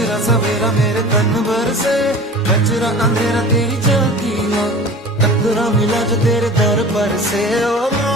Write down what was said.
सजरा सवेरा मेरे तन भर से, कचरा अंधेरा तेरी चलती ना, टकरा मिला जो तेरे दर पर से। ओ